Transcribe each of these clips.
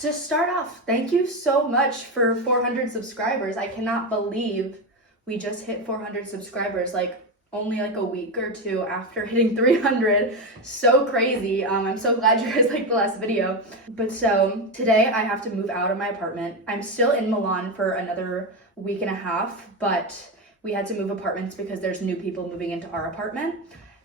To start off, thank you so much for 400 subscribers. I cannot believe we just hit 400 subscribers, like only like a week or two after hitting 300. So crazy. I'm so glad you guys liked the last video. But so today I have to move out of my apartment. I'm still in Milan for another week and a half, but we had to move apartments because there's new people moving into our apartment.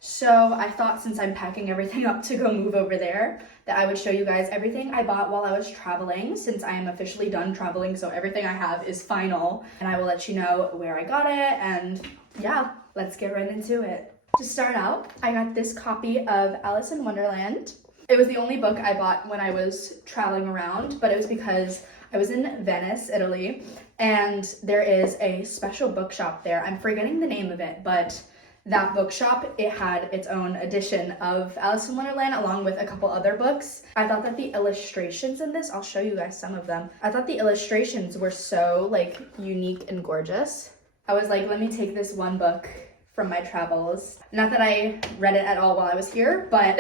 So I thought, since I'm packing everything up to go move over there, that I would show you guys everything I bought while I was traveling, since I am officially done traveling, so everything I have is final. And I will let you know where I got it, and yeah, let's get right into it. To start out, I got this copy of Alice in Wonderland. It was the only book I bought when I was traveling around, but it was because I was in Venice, Italy, and there is a special bookshop there. I'm forgetting the name of it, but that bookshop, it had its own edition of Alice in Wonderland along with a couple other books. I thought that the illustrations in this, I'll show you guys some of them. I thought the illustrations were so like unique and gorgeous. I was like, let me take this one book from my travels. Not that I read it at all while I was here, but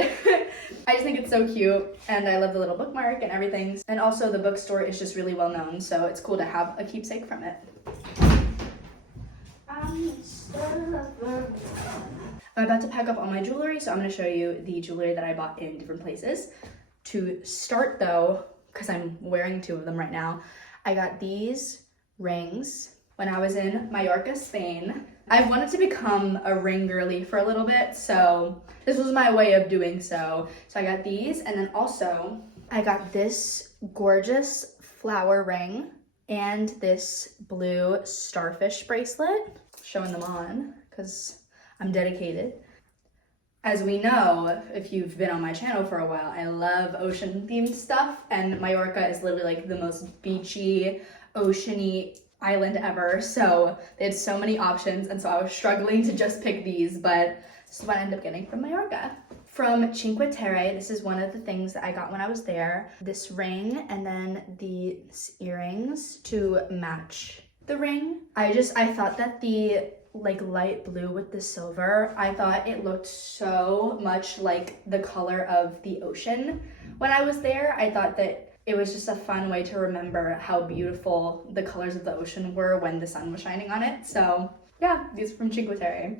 I just think it's so cute, and I love the little bookmark and everything. And also the bookstore is just really well known, so it's cool to have a keepsake from it. I'm about to pack up all my jewelry, so I'm going to show you the jewelry that I bought in different places. To start though, because I'm wearing two of them right now, I got these rings when I was in Mallorca, Spain. I wanted to become a ring girly for a little bit, so this was my way of doing so. So I got these, and then also I got this gorgeous flower ring and this blue starfish bracelet. Showing them on because I'm dedicated. As we know, if you've been on my channel for a while, I love ocean themed stuff, and Mallorca is literally like the most beachy, oceany island ever, so they had so many options, and so I was struggling to just pick these, but this is what I ended up getting from Mallorca. From Cinque Terre, this is one of the things that I got when I was there. This ring and then these earrings to match the ring. I thought that the like light blue with the silver, I thought it looked so much like the color of the ocean when I was there. I thought that it was just a fun way to remember how beautiful the colors of the ocean were when the sun was shining on it. So yeah, these are from Cinque Terre.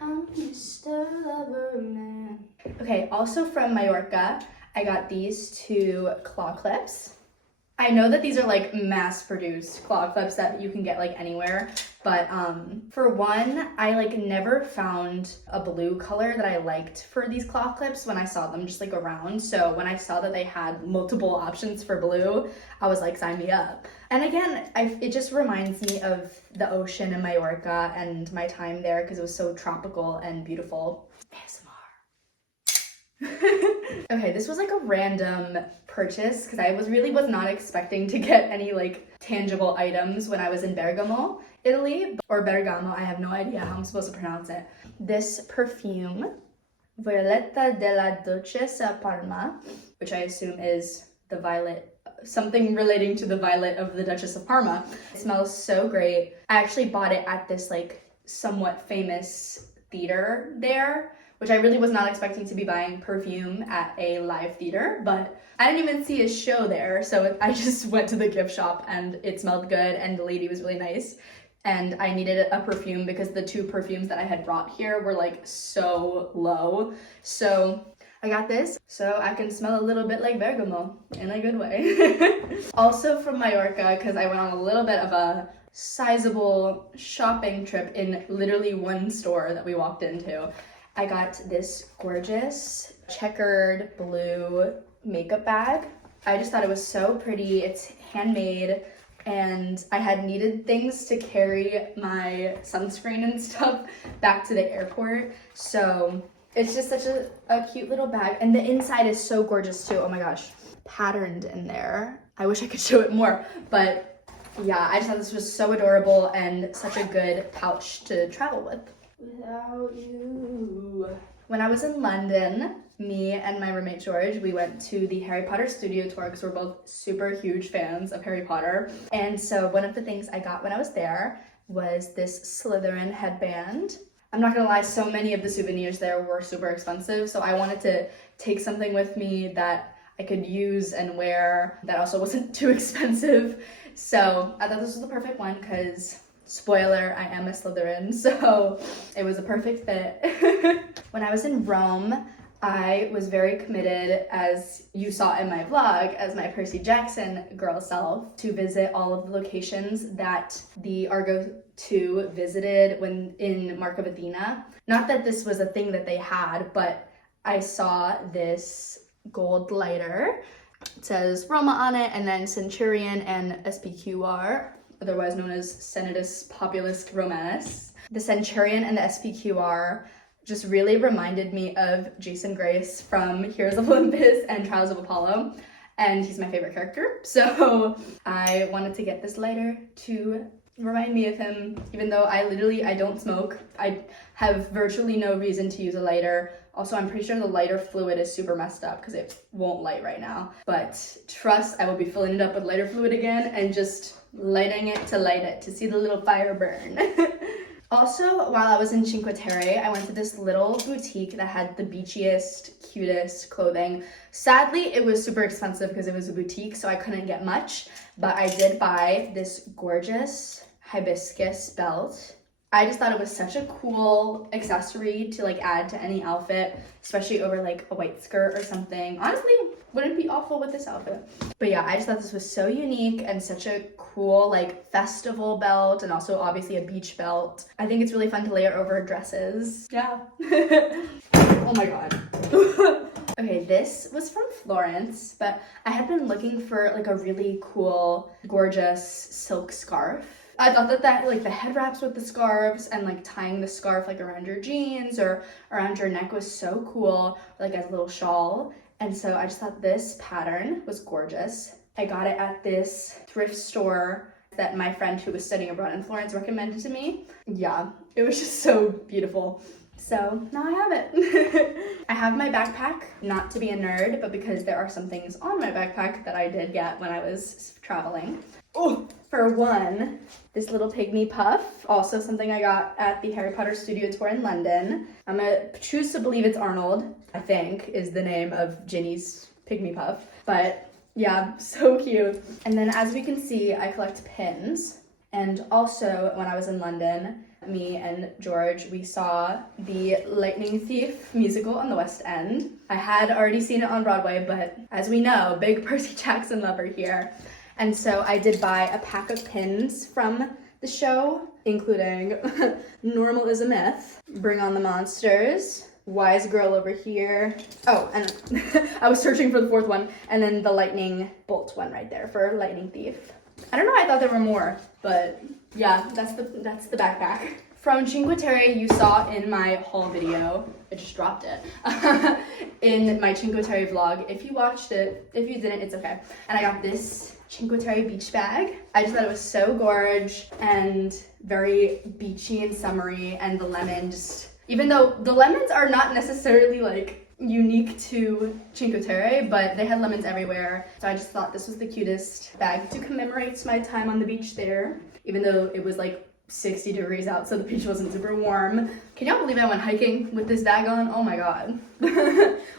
I'm Mr. Loverman. Okay, also from Mallorca, I got these two claw clips. I know that these are like mass-produced claw clips that you can get like anywhere, but for one, I like never found a blue color that I liked for these claw clips when I saw them just like around. So when I saw that they had multiple options for blue, I was like, sign me up. And again, it just reminds me of the ocean in Mallorca and my time there because it was so tropical and beautiful. ASMR. Okay, this was like a random purchase because I was not expecting to get any like tangible items when I was in Bergamo, Italy, or Bergamo, I have no idea how I'm supposed to pronounce it. This perfume, Violetta della Duchessa Parma, which I assume is the violet, something relating to the violet of the Duchess of Parma. It smells so great. I actually bought it at this like somewhat famous theater there, which I really was not expecting to be buying perfume at a live theater, but I didn't even see a show there, so I just went to the gift shop and it smelled good and the lady was really nice. And I needed a perfume because the two perfumes that I had brought here were like so low. So I got this so I can smell a little bit like Bergamo in a good way. Also from Mallorca, because I went on a little bit of a sizable shopping trip in literally one store that we walked into. I got this gorgeous checkered blue makeup bag. I just thought it was so pretty. It's handmade, and I had needed things to carry my sunscreen and stuff back to the airport. So it's just such a cute little bag, and the inside is so gorgeous too. Oh my gosh, patterned in there. I wish I could show it more, but yeah, I just thought this was so adorable and such a good pouch to travel with. Without you. When I was in London, me and my roommate George, we went to the Harry Potter studio tour because we're both super huge fans of Harry Potter. And so one of the things I got when I was there was this Slytherin headband. I'm not gonna lie, so many of the souvenirs there were super expensive, so I wanted to take something with me that I could use and wear that also wasn't too expensive. So I thought this was the perfect one because, spoiler, I am a Slytherin, so it was a perfect fit. When I was in Rome, I was very committed, as you saw in my vlog, as my Percy Jackson girl self, to visit all of the locations that the Argo 2 visited when in Mark of Athena. Not that this was a thing that they had, but I saw this gold lighter. It says Roma on it, and then Centurion and SPQR, otherwise known as Senatus Populus Romanus. The Centurion and the SPQR just really reminded me of Jason Grace from Heroes of Olympus and Trials of Apollo, and he's my favorite character. So I wanted to get this lighter to remind me of him, even though I don't smoke. I have virtually no reason to use a lighter. Also, I'm pretty sure the lighter fluid is super messed up because it won't light right now. But trust, I will be filling it up with lighter fluid again and just lighting it to see the little fire burn. Also, while I was in Cinque Terre, I went to this little boutique that had the beachiest, cutest clothing. Sadly, it was super expensive because it was a boutique, so I couldn't get much. But I did buy this gorgeous hibiscus belt. I just thought it was such a cool accessory to like add to any outfit, especially over like a white skirt or something. Honestly, wouldn't be awful with this outfit. But yeah, I just thought this was so unique and such a cool like festival belt, and also obviously a beach belt. I think it's really fun to layer over dresses. Yeah. Oh my god. Okay, this was from Florence, but I had been looking for like a really cool, gorgeous silk scarf. I thought that like the head wraps with the scarves and like tying the scarf like around your jeans or around your neck was so cool, like as a little shawl. And so I just thought this pattern was gorgeous. I got it at this thrift store that my friend who was studying abroad in Florence recommended to me. Yeah, it was just so beautiful. So now I have it. I have my backpack, not to be a nerd, but because there are some things on my backpack that I did get when I was traveling. Oh, for one, this little pygmy puff, also something I got at the Harry Potter studio tour in London. I'm gonna choose to believe it's Arnold, I think, is the name of Ginny's pygmy puff. But yeah, so cute. And then as we can see, I collect pins. And also, when I was in London, me and George, we saw the Lightning Thief musical on the West End. I had already seen it on Broadway, but as we know, big Percy Jackson lover here. And so I did buy a pack of pins from the show, including Normal is a Myth, Bring on the Monsters, Wise Girl over here. Oh, and I was searching for the fourth one, and then the lightning bolt one right there for Lightning Thief. I don't know, I thought there were more, but yeah, that's the backpack. From Cinque Terre, you saw in my haul video, I just dropped it, in my Cinque Terre vlog. If you watched it, if you didn't, it's okay. And I got this Cinque Terre beach bag. I just thought it was so gorge and very beachy and summery, and the lemon just, even though the lemons are not necessarily like unique to Cinque Terre, but they had lemons everywhere. So I just thought this was the cutest bag to commemorate my time on the beach there, even though it was like 60 degrees out, so the beach wasn't super warm. Can y'all believe I went hiking with this bag on? Oh my god.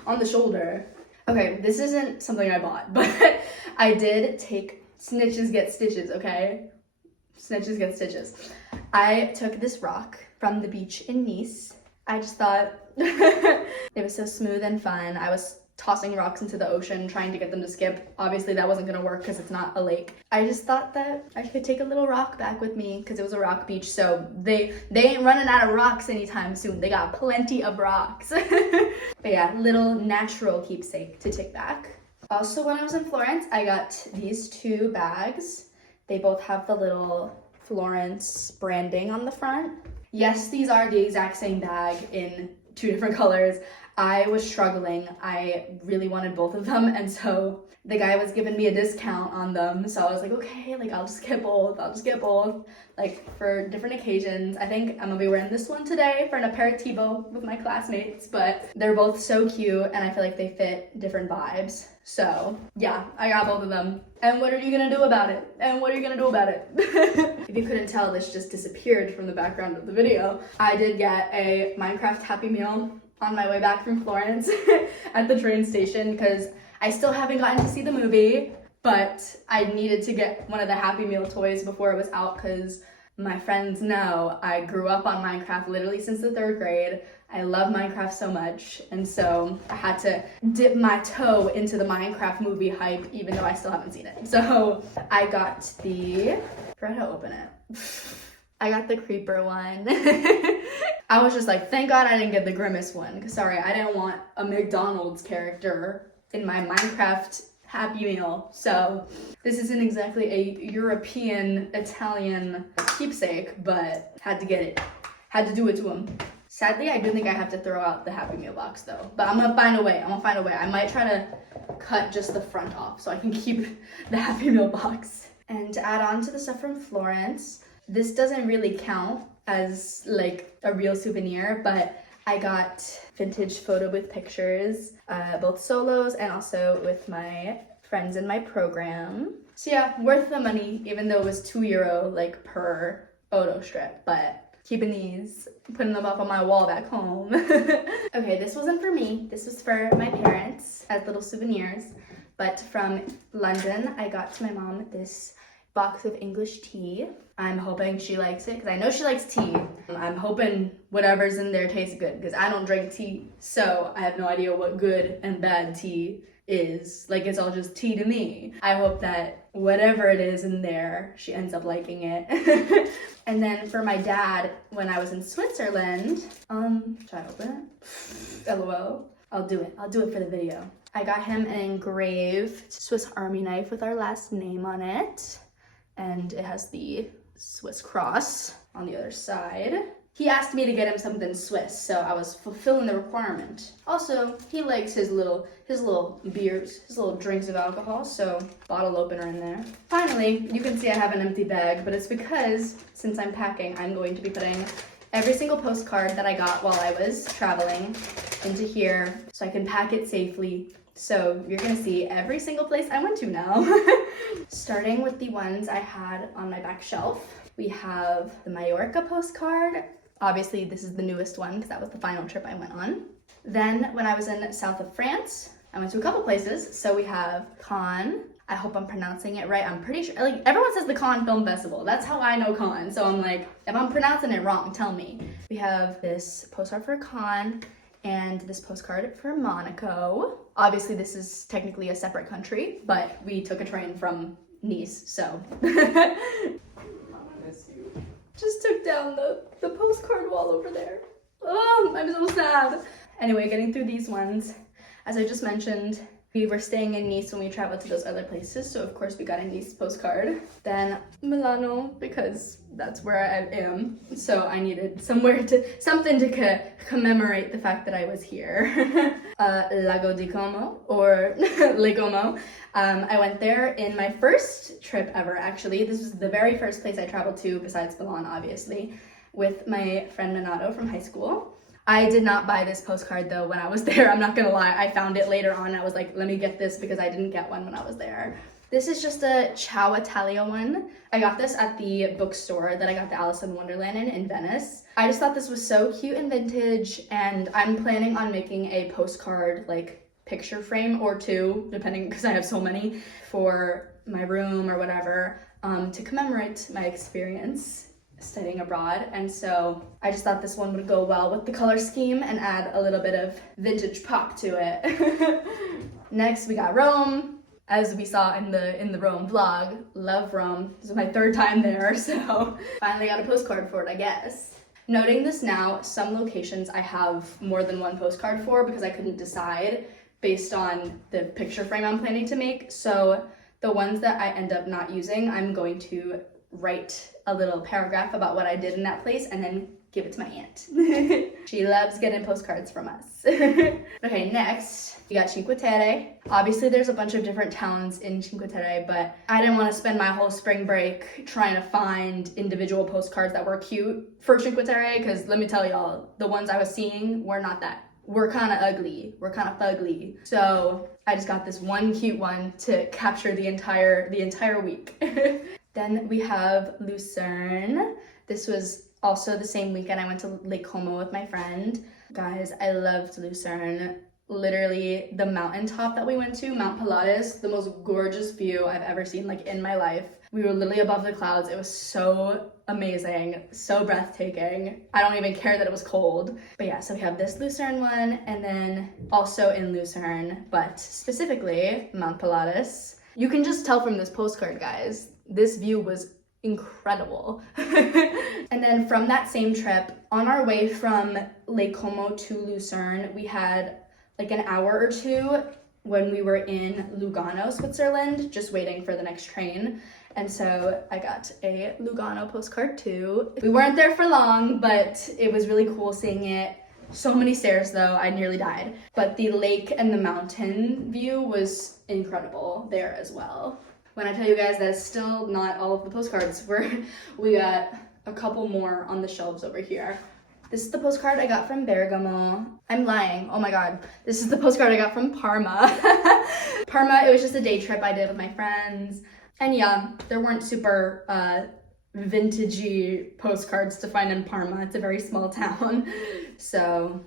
On the shoulder. Okay, this isn't something I bought, but I did take snitches get stitches, okay? Snitches get stitches. I took this rock from the beach in Nice. I just thought it was so smooth and fun. I was tossing rocks into the ocean, trying to get them to skip. Obviously that wasn't gonna work because it's not a lake. I just thought that I could take a little rock back with me because it was a rock beach, so they ain't running out of rocks anytime soon. They got plenty of rocks. But yeah, little natural keepsake to take back. Also, when I was in Florence, I got these two bags. They both have the little Florence branding on the front. Yes, these are the exact same bag in two different colors. I was struggling. I really wanted both of them, and so the guy was giving me a discount on them, so I was like, okay, like I'll just get both, like for different occasions. I think I'm gonna be wearing this one today for an aperitivo with my classmates, but they're both so cute and I feel like they fit different vibes. So yeah, I got both of them. And what are you gonna do about it? If you couldn't tell, this just disappeared from the background of the video. I did get a Minecraft Happy Meal on my way back from Florence at the train station because I still haven't gotten to see the movie, but I needed to get one of the Happy Meal toys before it was out because my friends know I grew up on Minecraft literally since the 3rd grade. I love Minecraft so much, and so I had to dip my toe into the Minecraft movie hype even though I still haven't seen it. So I got I forgot how to open it. I got the creeper one. I was just like, thank God I didn't get the Grimace one, because sorry, I didn't want a McDonald's character in my Minecraft Happy Meal. So this isn't exactly a European, Italian keepsake, but had to get it. Had to do it to him. Sadly, I do think I have to throw out the Happy Meal box though, but I'm gonna find a way. I might try to cut just the front off so I can keep the Happy Meal box. And to add on to the stuff from Florence, this doesn't really count as like a real souvenir, but I got vintage photo booth pictures, both solos and also with my friends in my program. So yeah, worth the money, even though it was €2 like per photo strip, but keeping these, putting them up on my wall back home. Okay, this wasn't for me. This was for my parents as little souvenirs. But from London, I got to my mom this box of English tea. I'm hoping she likes it because I know she likes tea. I'm hoping whatever's in there tastes good because I don't drink tea. So I have no idea what good and bad tea is. Like, it's all just tea to me. I hope that whatever it is in there, she ends up liking it. And then for my dad, when I was in Switzerland, should I open it? LOL. I'll do it for the video. I got him an engraved Swiss Army knife with our last name on it. And it has the Swiss cross on the other side. He asked me to get him something Swiss, so I was fulfilling the requirement. Also, he likes his little beers, his little drinks of alcohol, so bottle opener in there. Finally, you can see I have an empty bag, but it's because since I'm packing, I'm going to be putting every single postcard that I got while I was traveling into here so I can pack it safely. So you're gonna see every single place I went to now. Starting with the ones I had on my back shelf. We have the Mallorca postcard. Obviously, this is the newest one because that was the final trip I went on. Then when I was in south of France, I went to a couple places. So we have Cannes. I hope I'm pronouncing it right. I'm pretty sure, like, everyone says the Cannes Film Festival. That's how I know Cannes. So I'm like, if I'm pronouncing it wrong, tell me. We have this postcard for Cannes and this postcard for Monaco. Obviously, this is technically a separate country, but we took a train from Nice, so. Just took down the postcard wall over there. Oh, I'm so sad. Anyway, getting through these ones. As I just mentioned, we were staying in Nice when we traveled to those other places, so of course we got a Nice postcard. Then Milano, because that's where I am, so I needed something to commemorate the fact that I was here. Lago di Como, or Le Como. I went there in my first trip ever, actually. This was the very first place I traveled to, besides Milan, obviously, with my friend Minato from high school. I did not buy this postcard though when I was there, I'm not gonna lie. I found it later on and I was like, let me get this because I didn't get one when I was there. This is just a Ciao Italia one. I got this at the bookstore that I got the Alice in Wonderland in Venice. I just thought this was so cute and vintage, and I'm planning on making a postcard, like picture frame or two, depending, because I have so many, for my room or whatever, to commemorate my experience studying abroad. And so I just thought this one would go well with the color scheme and add a little bit of vintage pop to it. Next we got Rome. As we saw in the Rome vlog, love Rome. This is my third time there, so finally got a postcard for it, I guess. Noting this now, some locations I have more than one postcard for because I couldn't decide based on the picture frame I'm planning to make. So the ones that I end up not using, I'm going to write a little paragraph about what I did in that place and then give it to my aunt. She loves getting postcards from us. Okay, next we got Cinque Terre. Obviously there's a bunch of different towns in Cinque Terre, but I didn't want to spend my whole spring break trying to find individual postcards that were cute for Cinque Terre, because let me tell y'all, the ones I was seeing were not that. We're kind of ugly, we're kind of fugly. So I just got this one cute one to capture the entire week. Then we have Lucerne. This was also the same weekend I went to Lake Como with my friend. Guys, I loved Lucerne. literally the mountaintop that we went to, Mount Pilates, the most gorgeous view I've ever seen like in my life. We were literally above the clouds. It was so amazing, so breathtaking. I don't even care that it was cold. But yeah, so we have this Lucerne one, and then also in Lucerne, but specifically Mount Pilates. You can just tell from this postcard, guys, this view was incredible. And then from that same trip, on our way from Lake Como to Lucerne, we had like an hour or two when we were in Lugano, Switzerland, just waiting for the next train. And so I got a Lugano postcard too. We weren't there for long, but it was really cool seeing it. So many stairs though, I nearly died. But the lake and the mountain view was incredible there as well. When I tell you guys that's still not all of the postcards, we got a couple more on the shelves over here. This is the postcard I got from Bergamo. I'm lying, oh my god. This is the postcard I got from Parma. Parma, it was just a day trip I did with my friends. And yeah, there weren't super vintagey postcards to find in Parma. It's a very small town. So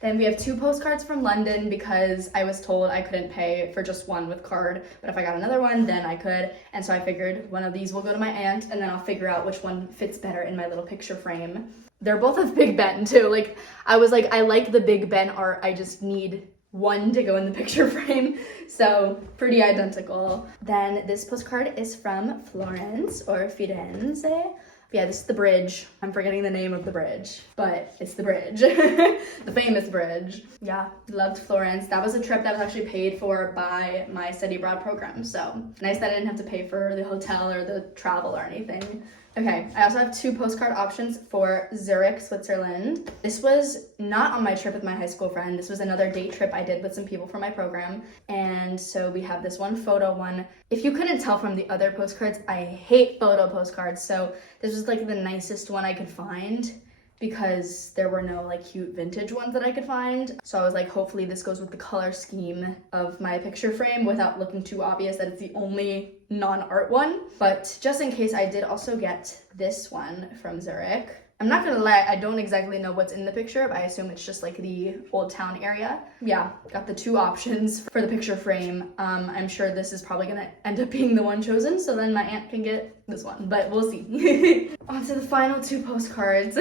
then we have 2 postcards from London because I was told I couldn't pay for just one with card, but if I got another one, then I could. And so I figured one of these will go to my aunt, and then I'll figure out which one fits better in my little picture frame. They're both of Big Ben too. Like, I was like, I like the Big Ben art, I just need one to go in the picture frame. So pretty identical. Then this postcard is from Florence or Firenze. Yeah, this is the bridge. I'm forgetting the name of the bridge, but it's the bridge. The famous bridge. Yeah, loved Florence. That was a trip that was actually paid for by my study abroad program. So nice that I didn't have to pay for the hotel or the travel or anything. Okay, I also have 2 postcard options for Zurich, Switzerland. This was not on my trip with my high school friend. This was another date trip I did with some people from my program. And so we have this one photo one. If you couldn't tell from the other postcards, I hate photo postcards. So this was like the nicest one I could find because there were no like cute vintage ones that I could find. So I was like, hopefully this goes with the color scheme of my picture frame without looking too obvious that it's the only non-art one. But just in case, I did also get this one from Zurich. I'm not gonna lie, I don't exactly know what's in the picture, but I assume it's just like the old town area. Yeah, got the 2 options for the picture frame. I'm sure this is probably gonna end up being the one chosen, so then my aunt can get this one, but we'll see. On to the final 2 postcards.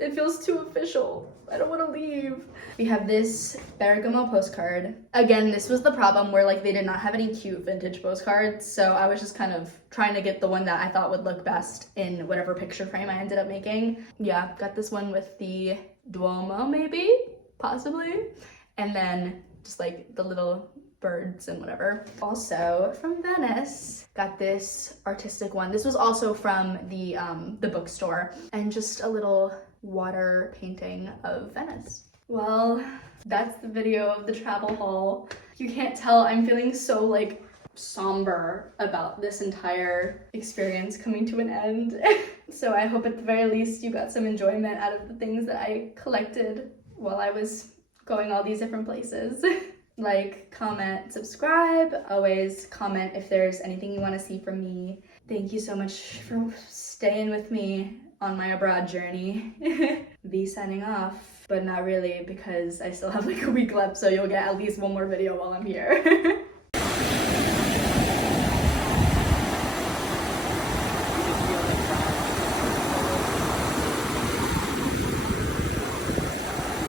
It feels too official. I don't want to leave. We have this Bergamo postcard. Again, this was the problem where like they did not have any cute vintage postcards, so I was just kind of trying to get the one that I thought would look best in whatever picture frame I ended up making. Yeah, got this one with the Duomo maybe, possibly, and then just like the little birds and whatever. Also from Venice, got this artistic one. This was also from the bookstore, and just a little water painting of Venice. Well, that's the video of the travel haul. You can't tell, I'm feeling so like somber about this entire experience coming to an end. So I hope at the very least you got some enjoyment out of the things that I collected while I was going all these different places. Like, comment, subscribe. Always comment if there's anything you want to see from me. Thank you so much for staying with me on my abroad journey. V signing off, but not really because I still have like a week left, so you'll get at least one more video while I'm here.